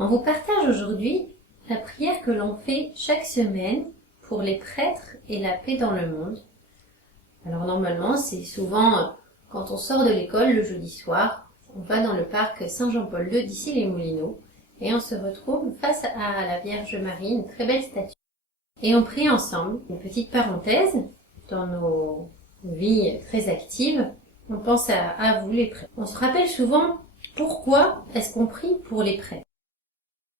On vous partage aujourd'hui la prière que l'on fait chaque semaine pour les prêtres et la paix dans le monde. Alors normalement, c'est souvent quand on sort de l'école le jeudi soir, on va dans le parc Saint-Jean-Paul II d'ici les Moulineaux et on se retrouve face à la Vierge Marie, une très belle statue. Et on prie ensemble. Une petite parenthèse, dans nos vies très actives, on pense à vous les prêtres. On se rappelle souvent pourquoi est-ce qu'on prie pour les prêtres.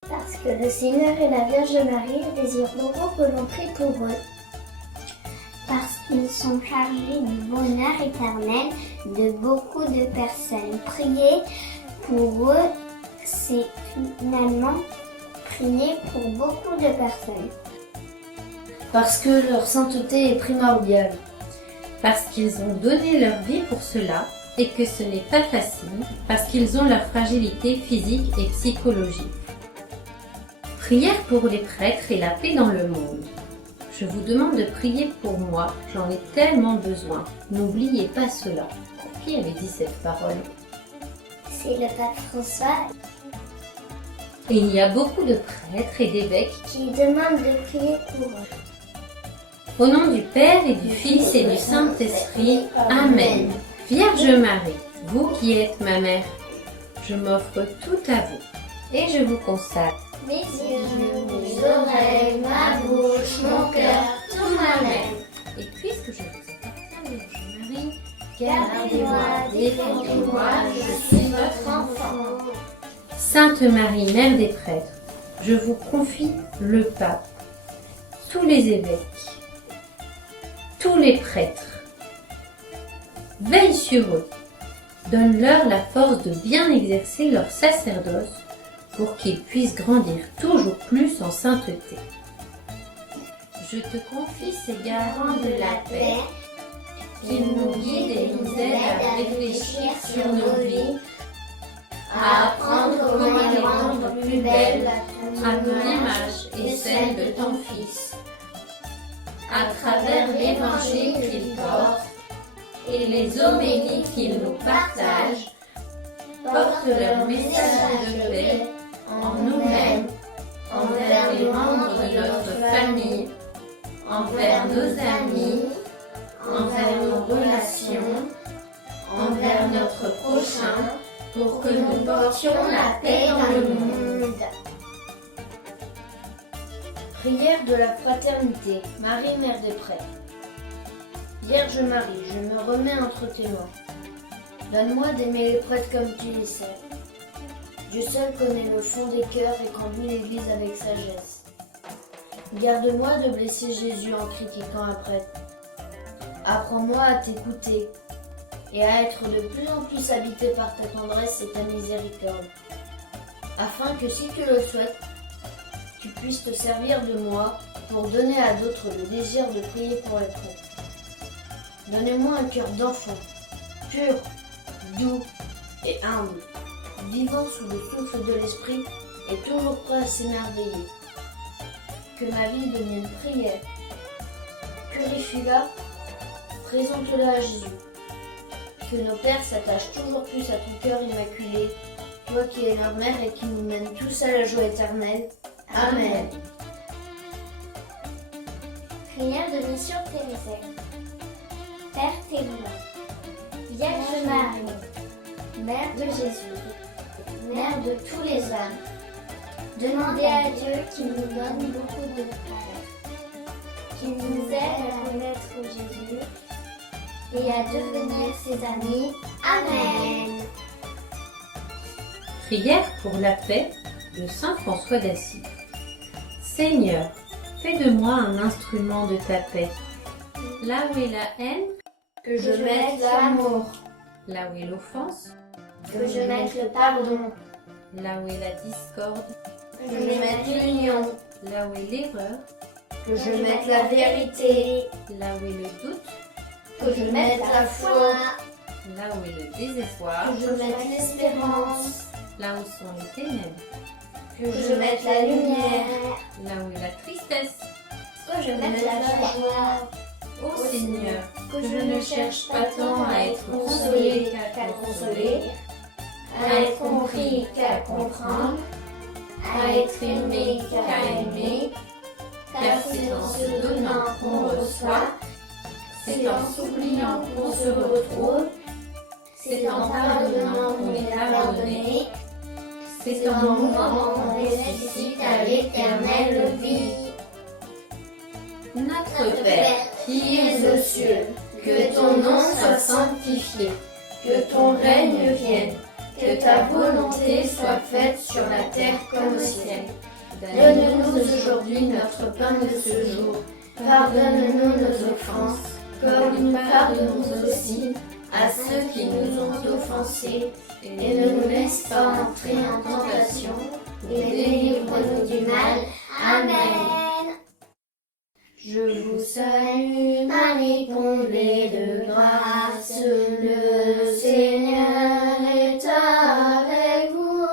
Parce que le Seigneur et la Vierge Marie désirent beaucoup que l'on prie pour eux. Parce qu'ils sont chargés du bonheur éternel de beaucoup de personnes. Prier pour eux, c'est finalement prier pour beaucoup de personnes. Parce que leur sainteté est primordiale. Parce qu'ils ont donné leur vie pour cela et que ce n'est pas facile, parce qu'ils ont leur fragilité physique et psychologique. Prière pour les prêtres et la paix dans le monde. Je vous demande de prier pour moi, j'en ai tellement besoin. N'oubliez pas cela. Qui avait dit cette parole? C'est le pape François. Et il y a beaucoup de prêtres et d'évêques qui demandent de prier pour eux. Au nom du Père et du Fils et du Saint-Esprit, Amen. Vierge Marie, vous qui êtes ma mère, je m'offre tout à vous et je vous consacre mes yeux, mes oreilles, ma bouche, mon cœur, tout m'amène. Et puisque je vous appartiens, Vierge Marie, gardez-moi, défendez-moi, je suis votre enfant. Sainte Marie, Mère des prêtres, je vous confie le pape, tous les évêques, tous les prêtres. Veille sur eux, donne-leur la force de bien exercer leur sacerdoce pour qu'ils puissent grandir toujours plus en sainteté. Je te confie ces garants de la paix, qu'ils nous guident et nous aident à réfléchir sur nos vies, à apprendre comment les rendre plus belles à ton image et celle de ton Fils, à travers l'évangile qu'ils portent et les homélies qu'ils nous partagent, portent leur message de paix en nous-mêmes, envers les membres de notre famille, envers nos amis, envers nos relations, envers notre prochain, pour que nous portions la paix dans le monde. Prière de la fraternité, Marie, Mère des prêtres. Vierge Marie, je me remets entre tes mains. Donne-moi d'aimer les prêtres comme tu les sais. Dieu seul connaît le fond des cœurs et conduit l'Église avec sagesse. Garde-moi de blesser Jésus en critiquant un prêtre. Apprends-moi à t'écouter et à être de plus en plus habité par ta tendresse et ta miséricorde, afin que si tu le souhaites, tu puisses te servir de moi pour donner à d'autres le désir de prier pour les prêtres. Donnez-moi un cœur d'enfant, pur, doux et humble, vivant sous le souffle de l'esprit et toujours prêt à s'émerveiller. Que ma vie devienne prière. Purifie-la, présente-la à Jésus. Que nos pères s'attachent toujours plus à ton cœur immaculé, toi qui es leur mère et qui nous mènes tous à la joie éternelle. Amen. Prière de mission Thérèse. Père Théoula, Vierge Marie, Mère de Jésus, Mère de tous les hommes, demandez à Dieu qu'il nous donne beaucoup de frères, qu'il nous aide à connaître Jésus et à devenir ses amis. Amen. Prière pour la paix de Saint François d'Assise. Seigneur, fais de moi un instrument de ta paix. Là où est la haine, Que je mette l'amour, là où est l'offense, Que je mette le pardon, là où est la discorde, que je mette l'union, là où est l'erreur, que je mette la vérité, là où est le doute, que je mette la foi, là où est le désespoir, que je mette l'espérance, là où sont les ténèbres, que je mette la lumière, là où est la tristesse. que je mette la joie, Ô Seigneur, que je ne cherche pas tant à être consolé qu'à consoler, à être compris qu'à comprendre, à être aimé qu'à aimer, car c'est en se donnant qu'on reçoit, c'est en s'oubliant qu'on se retrouve, c'est en pardonnant qu'on est pardonné, c'est en mourant qu'on ressuscite à l'éternelle vie. Notre Père, qui es aux cieux, que ton nom soit sanctifié, que ton règne vienne, que ta volonté soit faite sur la terre comme au ciel. Donne-nous aujourd'hui notre pain de ce jour. Pardonne-nous nos offenses, comme nous pardonnons aussi à ceux qui nous ont offensés. Et ne nous laisse pas entrer en tentation, et délivre-nous du mal. Amen. Je vous salue, Marie, comblée de grâce, le Seigneur est avec vous.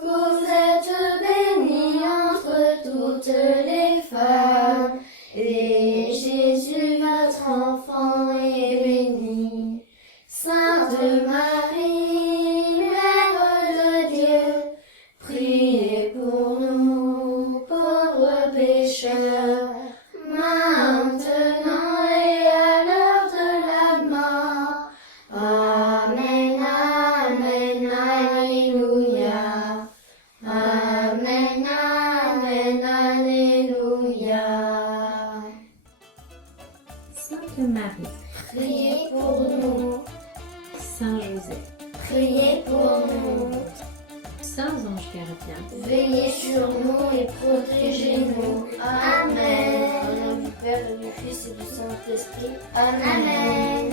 Vous êtes bénie entre toutes les femmes, et Jésus, votre enfant, est béni. Sainte Marie, Mère de Dieu, priez pour nous, pauvres pécheurs, maintenant et à l'heure de la mort. Amen, Amen, Alléluia. Amen, Amen, Alléluia. Sainte Marie, Priez pour nous, Saint Joseph, priez pour nous. Saints anges gardiens, Veillez sur nous et protégez-nous. Amen. Au nom du Père et du Fils et du Saint-Esprit. Amen.